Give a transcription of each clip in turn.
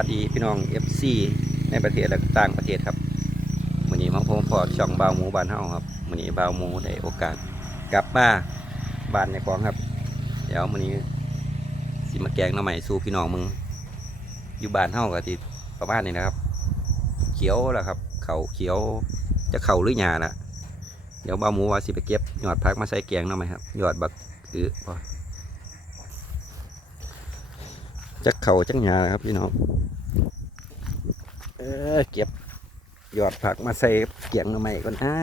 วัสดีพี่น้อง FC ในประเทศและต่างประเทศครับมื้อนี้มาพบพอช่องบาวหมูบ้านเฮาครับมื้อนี้บาวหมูได้โอกาส กลับมาบ้านในของครับ เดี๋ยวมื้อนี้สิมาแกงน้ำใหม่สู่พี่น้องมึง อยู่บ้านเฮาก็สิประมาณนี้นะครับ เขียวแล้วครับ เขาเขียวจะเข่าหรือหญ้าน่ะเดี๋ยวบาวหมูว่าสิไปเก็บหยอดพักมาใส่แกงน้ำใหม่ครับหยอดบักอือพอ จักเข่าจักหญ้าครับพี่น้องเออเก็บยอดผักมาใส่เกียงหน่อไม้ก่อนอ่า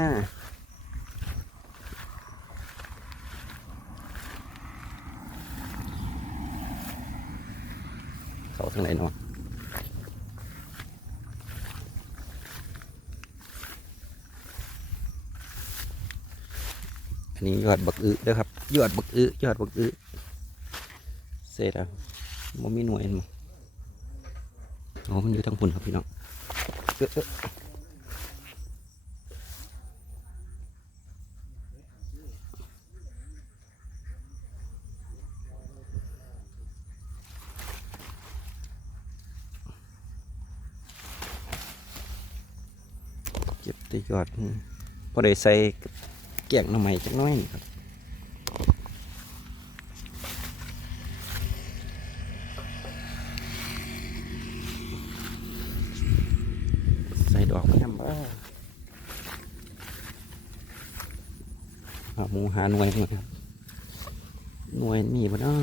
เขาทางไหนเนาะอันนี้ยอดบักอึเด้อครับยอดบักอึยอดบักอึเสร็จแล้ว มันมีหน่วยมั้งโอ้มันอยู่ทางพุ่นครับพี่น้องเอ้อเอ้อเก็บต่ยอดพอได้ใส่แกงหน่อไม้จักน้อยนี่ครับ ใส่ดอกมันทำบ้าหาหมูหาหน่วยหมดครับ หน่วยมีบ่เนาะ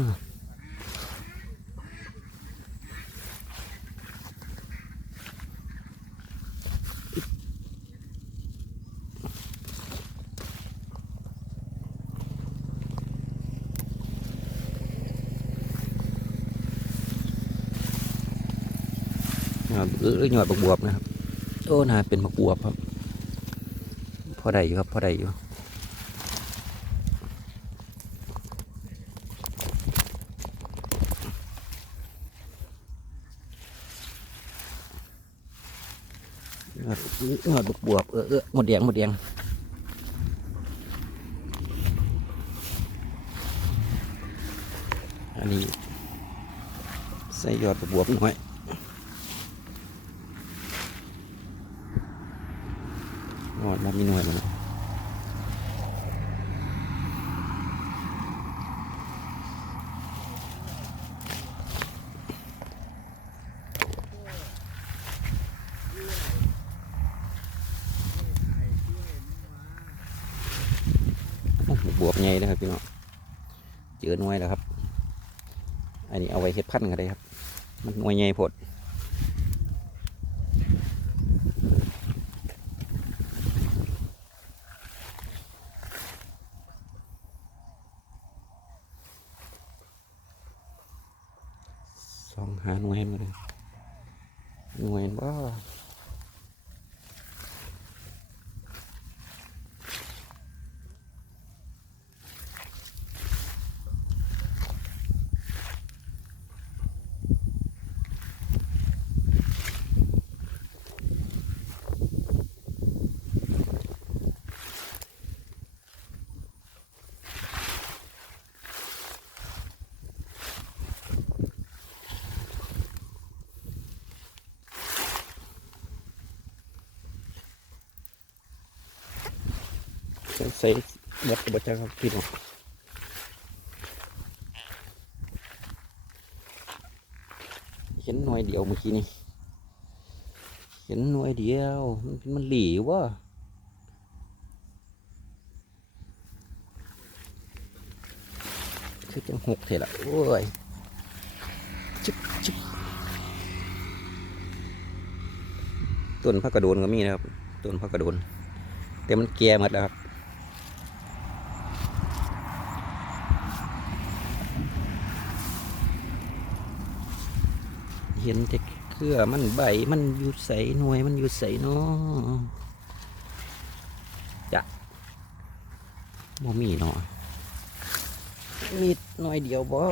หยอดเออหยอดบกบวบนะครับโอ้นาเป็นมะกรวบครับพอได้อยู่ครับพอได้อยู่หอดหอดบกบวบเออเออหมดแดงหมดแดงอันนี้ใส่ยอดบกบวบหน่อย นอนมามีหน่วยมันโอ้โหบวบใหญ่นะครับพี่น้องเจอหน่วยแล้วครับ อันนี้ เห็ดพันธุ์กันได้ครับ มันหน่วยใหญ่โพดสองหาหน่วยมาเลยหน่วยบ่าส่ ใส่หมดกระบจ้าครับพี่น้องเห็นหน่วยเดียวเมื่อกี้นี่เห็นหน่วยเดียว มันมันหลีวะคือจังหกเถอะละโอ้ยจุ๊บจุ๊บต้นพักกระโดนก็มีนะครับต้นพักกระโดนแต่มันแก่หมดแล้วครับ เห็นแต่เครือมันใบมันอยู่ใสหน่วยมันอยู่ใสเนาะจะบ่มีเนาะมีหน่อยเดียวบ่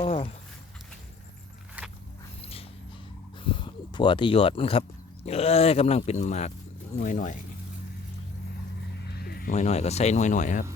ผัวที่ยอดมันครับ เอ้ยกำลังเป็นหมากหน่วยหน่อยหน่วยหน่อยก็ใส่หน่วยหน่อยครับ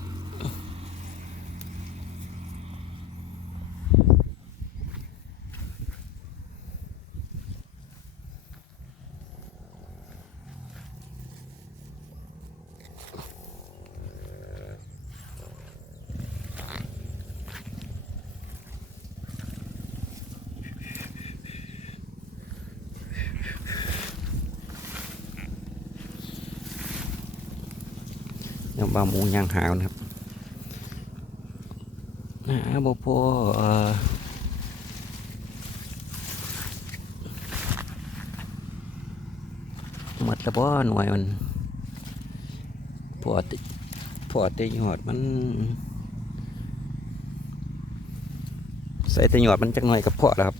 เดี๋ยวบาหมูย่างหาวนะครับนะบ่พอเอ่อหมดแล้วบ่หน่วยมันพอติพอติหยอดมันใส่ต่หยอดมันจักหน่อยกับพอแล้วครับ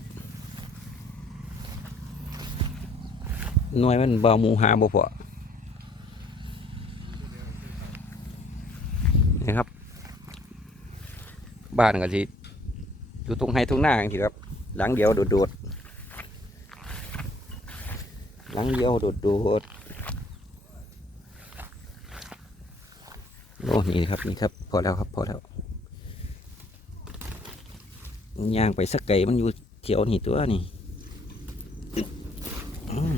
หน่วยมันบ่หมูหาบ่พอนี่ครับ บ้านก็สิอยู่ตรงไฮตรงหน้าจังซี่ครับ หลังเดียวโดดๆหลังเดียวโดดๆโอ้นี่ครับนี่ครับ พอแล้วครับพอแล้วย่างไปสักไก่มันอยู่เที่ยวนี่ตัวนี่อืม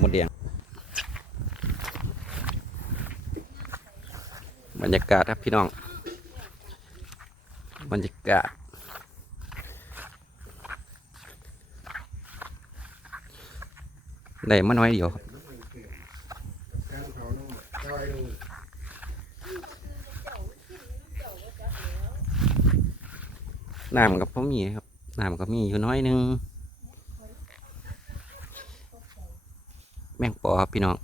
หมดแดง รรยากาศครับพี่น้อง บรรยากาศ ได้มาน้อยเดียวครับน้ำกับพ่อมีครับน้ำก็มีอยู่น้อยหนึง แมงปอครับพี่น้อง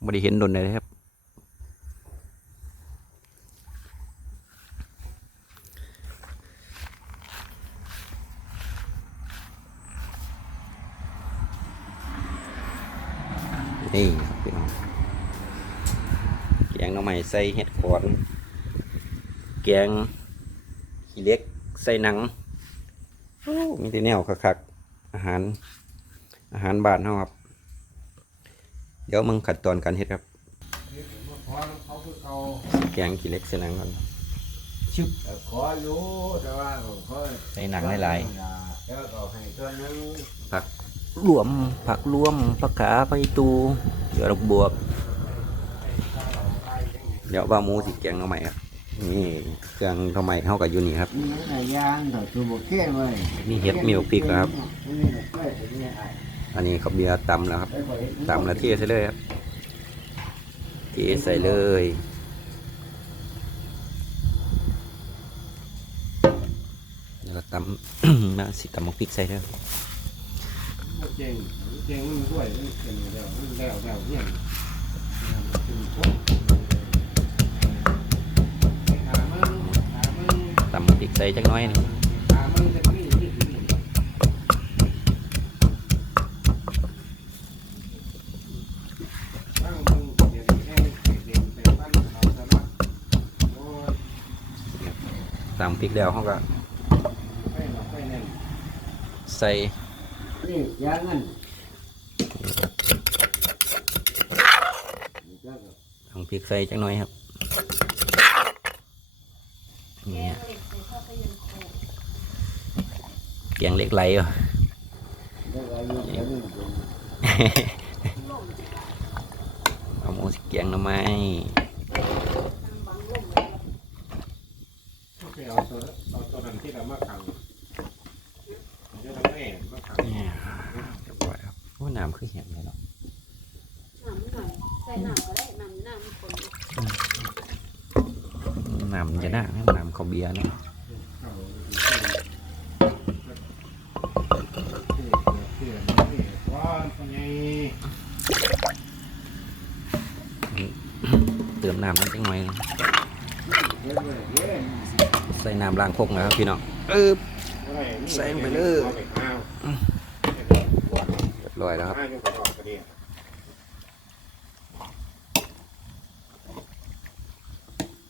ไม่ได้เห็นโดนเลยครับ นี่ครับพี่น้องแกงหน่อไม้ใส่เห็ดขอนแกงขี้เหล็กใส่หนังโอ้มีแต่แนวคักๆอาหาร อาหารบ้านเฮาครับ เดี๋ยวมึงขั้นตอนการเฮ็ดครับ แกงขี้เหล็กใส่หนังก่อนขออยู่แต่ว่าขอใส่หนังหลายๆแล้วก็ให้ตัวหนึงๆผัก รวมผักรวมผักขาใบตูเดี๋ยวดอกบวบเดี๋ยวว่าหมูสิแกงหน่อไม้ครับ นี่เครื่องหน่อไม้เฮากับอยู่นี่ครับ มีหลายอย่างต่อตัวบุกเก้ไว้มีเห็ดมีบักพริกนะครับมีหลายกล้วยมีอะไรอันนี้เขาวเบียร์ตำแล้วครับตำแล้วเทใส่เลยครับเทใส่เลยแล้วตำ มาสิตำมักพริกใส่เลย เก่งเก่งมันด้วยมันเป็นแล้วมันแล้วแล้วเนี่ยมันเป็นพวกหามันหามันตำมักพริกใส่จักน้อยนึงหามันจะตั้มึงเดี๋ยวแห้งเดาเขาสมัครโอ้ยตำพริกแล้วเขากันใส่ นี่ยางนั้นพริกใส่จักหน้อยครับนี่แกงเล็กไหลวะแล้วก็อยู่แถวนี้เอาหมูสิแกงหน่อไมเอาตัวเอาตัวนั้นที่เรามาขังเดี๋ยวทำแม่มาขัง เนี่ยเรียบร้อยครับโอ้ น้ำคือเห็นเลยเนาะน้ำหน่อยใส่น้ำก็ได้น้ำน้ำคนน้ำมันจะน่าน้ำเขาวเบียร์เนาะเติมน้ำนิดหน่อยนะใส่น้ำล้างคกนะครับพี่น้องเออเรียบ ร้อยแล้วครับ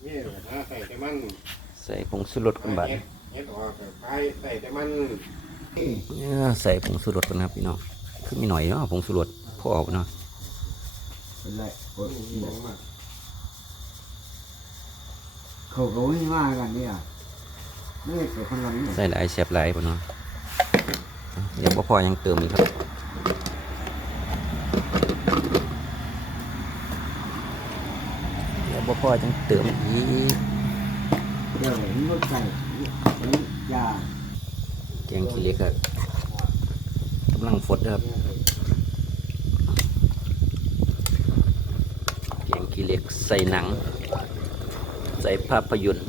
นี่นะใส่แต่มันใส่ผงสุรสกันบัดเฮ็ดออกไปใส่แต่มันเนี่ยใส่ผงสุรสกันนะครับพี่น้องคือมีหน่อยเนาะผงสุรสพอเอาเนาะเป็นไรยังมาเขาก็วิ่งมากันเนี่ยไม่เกิดคนละนี้ใส่หลายแซ่บหลายป่ะเนาะเดี๋ยวบ่พอยังเติมอีกครับ บ่พอจังเติมอีเดี๋ยวผมก็ใส่ยาแกงขี้เหล็กครับกำลังฟดครับแกงขี้เหล็กใส่หนัง ใส่ภาพยนตร์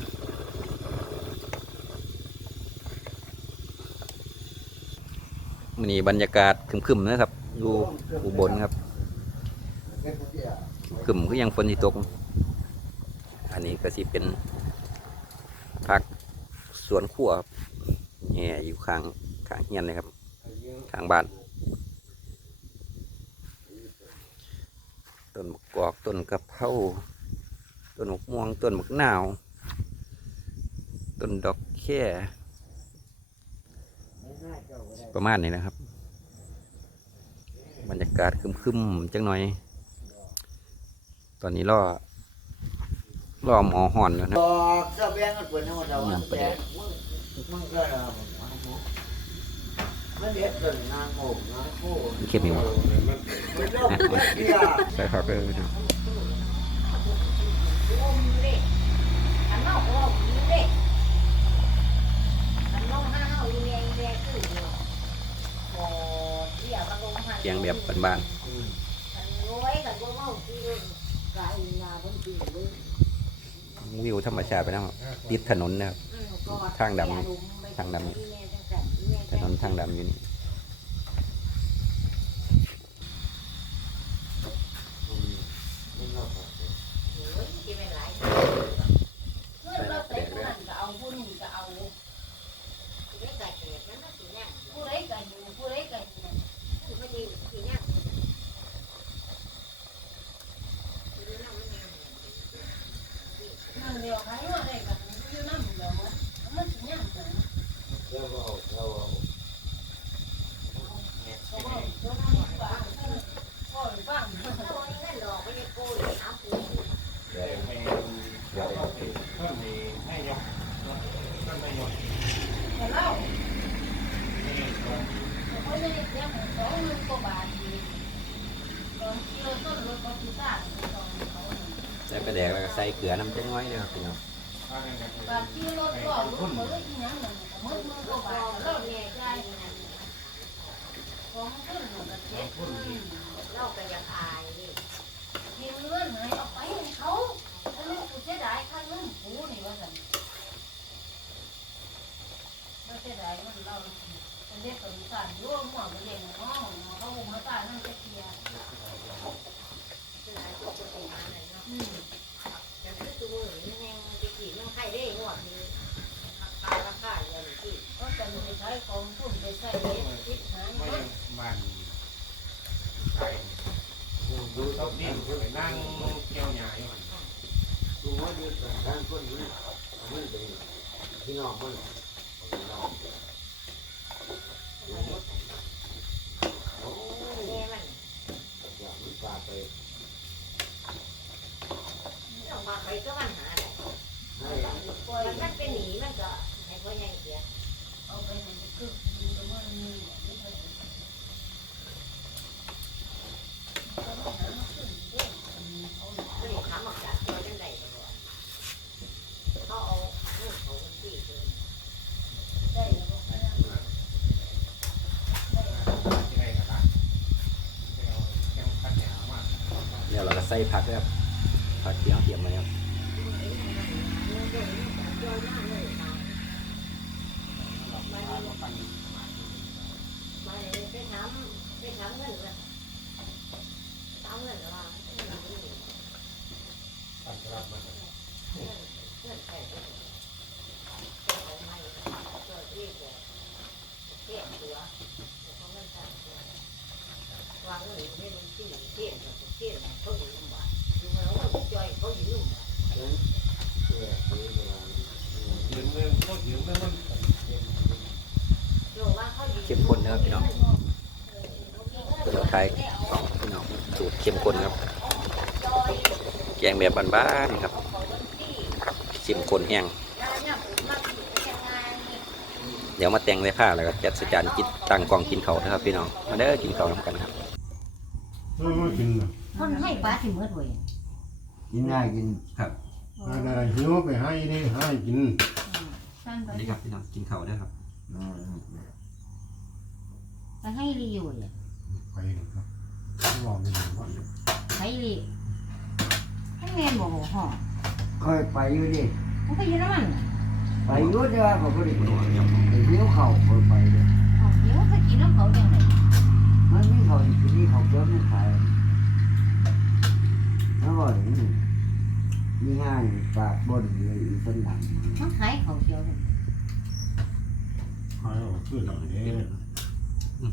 มันนี่บรรยากาศคึมๆนะครับดูอุบลครับคึมก็ยังฝนที่ตก นนี้ก็สิเป็นพักสวนครัวครับแง่อยู่ข้างข้างเฮียนเลยครับข้างบ้านต้นมะกอกต้นกะเพราต้นมะม่วงต้นมะนาว ต้นดอกแค่ประมาณนี้นะครับ บรรยากาศคึมๆจังหน่อย ตอนนี้รอ รอหมอห่อนอยู่นะบอกเสื้อแบงก็เปิดให้หมดแล้วน้ำปลาแดกมึงมึงก็เอามันเด็ดเกินงานโง่งานโง่เข้มอยู่วะมันเริ่มเด็ดเดียวใส่ผักเลยนะอันนอกก็ว่าอยู่เด้อันนอกห้าเฮาอยู่แรงแรงคืออยู่บ่เที่ยวมาลงหันเกียงแบบบ้านอันรวยกันบ่เมาที่เรื่องกายนาเพิ่นสิเบิ่งๆ วิวธรรมชาติไปนะครับติดถนนนะครับอืมก็ทางดำนี่ทางดำนี่ถนนทางดำอยู่นี่ เงินเราแต่ผู้นั้นก็เอาผู้นี้ก็เอาผู้ใดก็เฮ็ดนั่นน่ะสิยังผู้ใดก็อยู่ผู้ใดก็อยู่ผู้ใดก็สิยังนั่น เดียวใครว่าได้ก็อยู่นำเดียวมันสิยังจังแล้วก็เอาเอา ก็บ่บ่นำฟังก็ฟังถ้าว่าเงินดอกไปจะกู้หาผู้ ให้ยกต้นไม่ยก แต่เราเขาจะได้เสียสองหมื่นกว่าบาทอีกตอนเกี่ยวต้นรถเขาที่สร้างตอนเขา ใส่ปลาแดกแล้วก็ใส่เกลือน้ำเต้นไว้เลยครับพี่น้อง บาทที่รถก็รถเขาเลยที่ยังนั่นมื่นมื่นกว่าบาทเราเนี่ยใจของขึ้นก็เจ็ดหมื่นเราก็ยังอายนี่เงินให้เอาไปให้เขาถ้าลูกกูเสียดายค่าเงินกูนี่ว่าสั่นไม่เสียดายมันเราเป็นเด็กสงสารยั่วหมองเลี้ยงห้องเขาหุมมาตายนั่นจะเคลียร์อืม ก็จะมีใช้ของทุนไปใช้เล็กคิดหา ไม่ เงิน บ้านไกลดูตบดินไปนั่งเกี่ยวหญ้าอยู่ ดูว่า ดูแต่ด้านคนนี้มันเป็นพี่น้องมันพี่น้องโอ้ยอยากมันฝากไปให้เอาไปให้คือดูแต่ว่ามันมีไม่ใช่ก็ต้องหามาขึ้นเรื่องเอาได้แล้วก็ได้ได้ ที่ไหนกันละไปเอาแก้วขัดหญ้ามา เดี๋ยวเราก็ ใส่ผักด้วยครับ ผักที่เราเตรียมไว้ครับตัดกลับมายืมเงินก็ยืมเงินมัน เข้มข้นนะครับพี่น้อง เดี๋ยวไทยของพี่น้องสูตรเข้มข้นครับ แกงแบบบ้านๆครับเข้มข้นแห้งเดี๋ยวมาแต่งเลยผ้าแล้วก็จัดสจานกินตั้งกล่องกินเขาวนะครับพี่น้องมาเด้อกินเขาวนำกันครับไม่กินนะคนให้ปลาที่มืดเว้ยกินง่ายกินอะไรหิวไปให้นี่ให้กินสั้นสไปวัสดีครับพี่น้องกินเขาวเด้อครับไปให้รีอยู่เนี่ย ไปครับลองดูว่าให้รีให้ม่นบ่บ่ห่อเคยไปอยู่ดิมันก็อยู่น้ำมันไปอยู่แต่ว่าผมก็ได้ไปไปเลี้ยวเขาเคยไปเลยเอาเดี๋ยวก็กินน้ำเขาจังไดมันมีเขาอยู่ที่นี่เขาเยอะไม่ขายแล้วก็เห็นมีง่ายปากบนเลยอีต้นดังมันขายเขาเชียวเลย หายออกขึ้นหน่อยเด้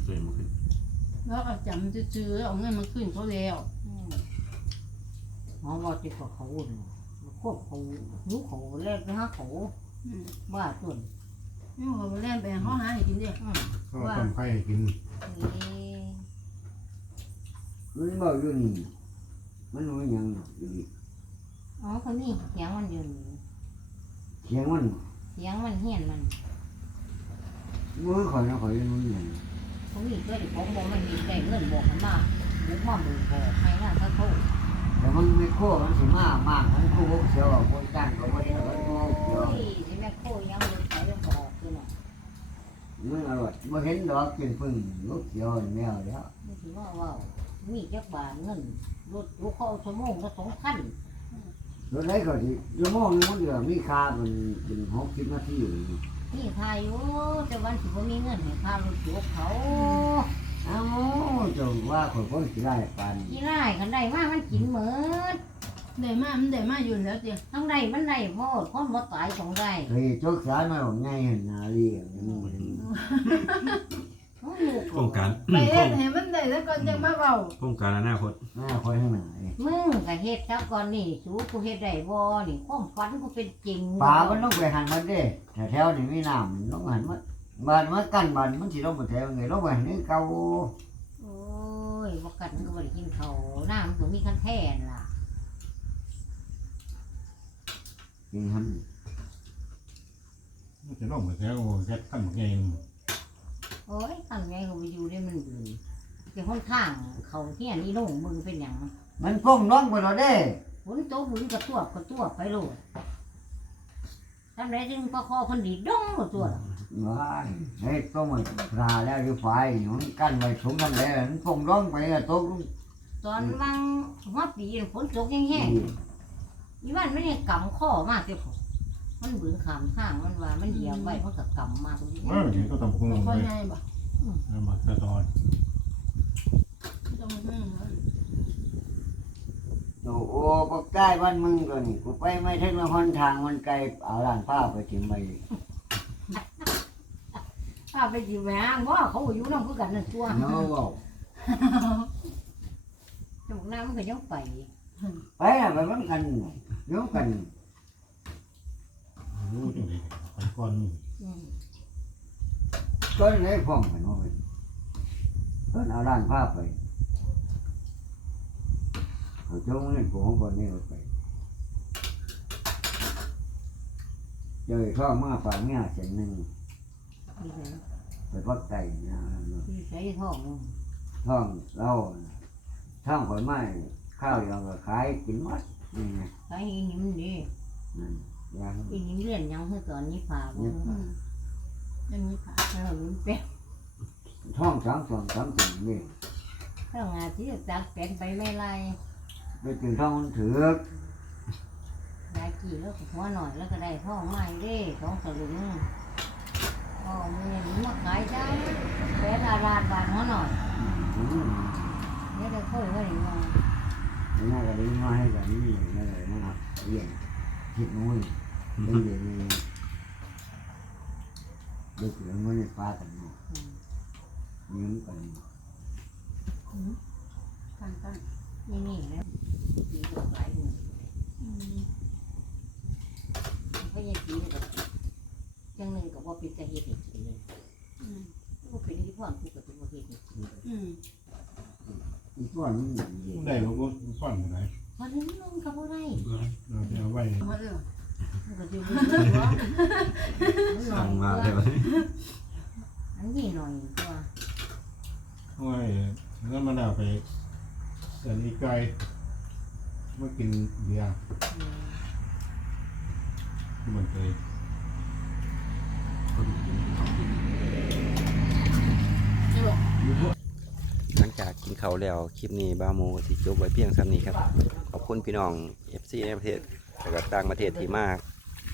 เสยมาขึ้น แล้วก็จำจะซื้อเอาเงินมาขึ้นเขาแล้วอืมหมอบอกติดกับเขาอุ่นควบเขายุเขาแลกไปหาเขาอืมบ้าต้นนี่เขาไปเล่นไปเขาหาให้กินเด้อืมก็ต้มไข่กินเอ๊ะมันบอกอยู่นี่มันรู้ยังอยู่นี่อ๋อคนนี้เสียงมันอยู่นี่เสียงมันเสียงมันเฮี้ยนมันมือข่อยนะข่อยรู้ยัง เขามีตัวเด็กของบอกมันมีได้เงินบอกมันมาบุกมาบุกบอกให้งานเขาโทษแต่มันไม่โค้มันสิมากมากมันโค้เสียวอะคนจ้างเขาไม่ได้มันโค้เสียวโอ้ยสิแม่โคยังเลยใส่ลงบอกคือน่ะมันอร่อยมาเห็นดอกกินพึ่งลูกเสียวแมวแล้วนี่ถือว่าว้าวมีจักบาทเงินรถรถเข้าชั่วโมงละสองพันรถไหนก็ที่ละโมงนึงมันเหลือมีค่าเป็นเป็นหกสิบนาทีอยู่ นี่นี่ทายอยู่แต่วันที่ผมมีเงินให้ค่ารถยกเขาเอ้าจงว่าคนคนสิได้ปานกี่ไร่คันใดมามันกินเหมือนได้มามันได้มาอยู่แล้วเจ้ทั้งใดมันได้โพดคนบ่ตายสองได้เคยจกสายมาบอกง่ายเห็นนาลีอย่างนี้มัน โอ้ลูกโครงการ ไปเล่นให้มันได้แล้วก่อนจังมาเบาโครงการอนาคตหน้าคอยข้างหน้านี่มึงก็เฮ็ดครับก่อนนี่สูกูเฮ็ดได้บ่นี่ความฝันกูเป็นจริงป่ามันต้องไปหันมันเด้แถวๆนี่มีน้ำต้องหันมันบ้านมันกันบ้านมันสิลงมาแถวไงลงไปนี่เก่าโอ้ยบ่กัดมันก็บ่ได้กินข้าวน้ำมันก็มีคันแท่นล่ะจริงฮันมันจะลงมาแล้วแค่ขั้นหมดเอง โอ้ยคันไงก็ไปอยู่ได้มันเบื่อแต่ค่อนข้างเขาเฮียนี่ลงมึงเป็นหยังมันพุ่งน้องไปแล้วเด้ฝนตกฝนกระตัวกระตัวไปโลดทำไรจึงประคอคนดีดงกระตัวล่ะว้ายเฮ้ยต้องมันปลาแล้วอยู่ฝ่ายมันกั้นไว้สมทั้งแล้วมันพุ่งน้องไปอะตกตอนวางหัวปีนฝนตกแห้งๆอีวันไม่ได้กำข้อมากเดียวผม มันเบืนขามทางมันว่ามันเหยียบไว้มันก็กำมาตรงนี้เออเดี๋ยวก็ต้องคงลงค่ไปอยไงบ่แล้วมาตะตอนต้องนั่งแล้วโอ้โหปกใต้บ้านมึงก็นี่กูไปไม่ถึงละหนทางมันไกลเอาล้านผ้าไปถึงไปถ้าไปจีแหวงว่าเขาอยู่น้ำคือกันนั่นตัวเนาะบอกจุกน้ำมันก็ยังไปไปอะไปมันกันยกกัน รู้จังเลยไปก่อนอืมก็เลยฟ้องกันว่าไปก็เอาล้านผ้าไปเอาเจ้าเงินผมก่อนนี่เอาไปเจอข้าวมาฝากเนี่ยเส้นหนึ่งนี่เลยไปพักไก่นะที่ใส่ท้องท่องเราท่องผลไม้ข้าวอย่างก็ขายกินหมดนี่ไงใส่อีนิ่มดีนั่น ย่างอีนิ่มเรียนยังคือตอนนี้ผ่าบ่อืมยังมีขาเออลุ้นเป็ดท่องสามสองสามสิ่งนี่ถ้างานที่จักเป็นไปไม่ไรไปถึงท่องมันถือกได้กี่แล้วก็หัวหน่อยแล้วก็ได้ท้องไม้เด้สองสลึงอ๋อมีเงินมาขายจ้าเป็นอาราดบาทหัวหน่อยอืมเนี่ยได้ค่อยก็ได้มาไม่น่าจะได้มาให้แบบนี้อย่างนี้เลยนะครับเยี่ยม คิดนู้นเป็นอย่างนี้เด็กเหลืองมันปลากันเนาะยืมกันตั้งตั้งนี่นี่นะปีก็หลายหมื่นอืมเพราะยังปีนี่ก็จังหนึ่งก็บ่เป็นจะเฮ็ดให้กินเลยอืมบ่เป็นที่พ่อกูก็เป็นบ่เฮ็ดให้กินอืมอีกส่วนนึงอย่างนี้ได้ลูกฟันไหน วันนี้มึงก็บ่ได้เราจะเอาไว้มาเด้อมันก็อยู่บ่ได้วะมันหน่อสั่ยงมาตัวเลยอันนี้หน่อยตัวเอาไว้แล้วมันเอาไปเสียอีกไก่เมื่อกินเบียร์อืมที่มันเคยนี่บอกหลังจาก กินข้าวแล้วคลิปนี้บ้าโมสิจบไว้เพียงซ้ำนี้ครับ ขอบคุณพี่น้อง FC ในประเทศและก็ต่างประเทศที่มาก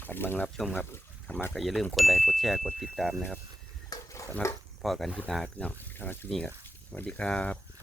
รับเบิ่งรับชมครับถ้ามาก็อย่าลืมกดไลค์กดแชร์กดติดตามนะครับสำหรับพอกันที่นาพี่น้องสำหรับที่นี่ก็สวัสดีครับ